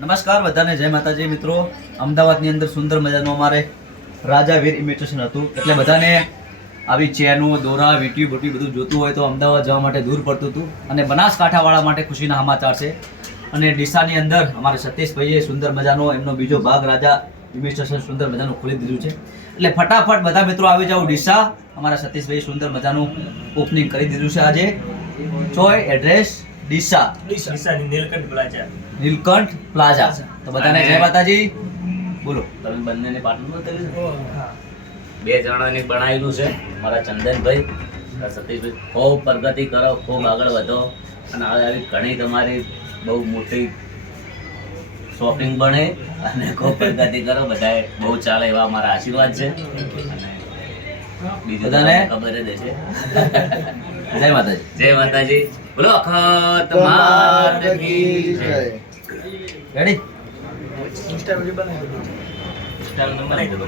નમસ્કાર બધાને, જય માતાજી મિત્રો. અમદાવાદની અંદર સુંદર મજાનું અમારે રાજા વીર ઇમિટેશન હતું, એટલે બધાને આવી ચેનો દોરા વીટી બોટી બધું જોતું હોય તો અમદાવાદ જવા માટે દૂર પડતું હતું. અને બનાસકાંઠાવાળા માટે ખુશીના સમાચાર છે. અને ડીસાની અંદર અમારા સતીશભાઈએ સુંદર મજાનો એમનો બીજો ભાગ રાજા ઇમિટેશન સુંદર મજાનું ખોલી દીધું છે. એટલે ફટાફટ બધા મિત્રો આવી જાઓ ડીસા. અમારા સતીશભાઈએ સુંદર મજાનું ઓપનિંગ કરી દીધું છે આજે. ચોય એડ્રેસ ડીસા, નીલકંઠ પ્લાઝા. તો બધાને જય માતાજી. બોલો, તમે બંનેને પાર્ટનર કર્યું છે? બે જણાની બનાવેલું છે મારા ચંદનભાઈ, સતીશભાઈ. ખૂબ પ્રગતિ કરો, ખૂબ આગળ વધો અને આવી ઘણી તમારી બહુ મોટી શોપિંગ બને અને ખૂબ પ્રગતિ કરો. બધાએ બહુ ચાલે એવા મારા આશીર્વાદ છે. અને બીજું બધાને ખબર જ છે. જય માતાજી. જય માતાજી. બોલો અખત માત કી જય. રેડી? ઇન્સ્ટા નંબર બનાવી દો.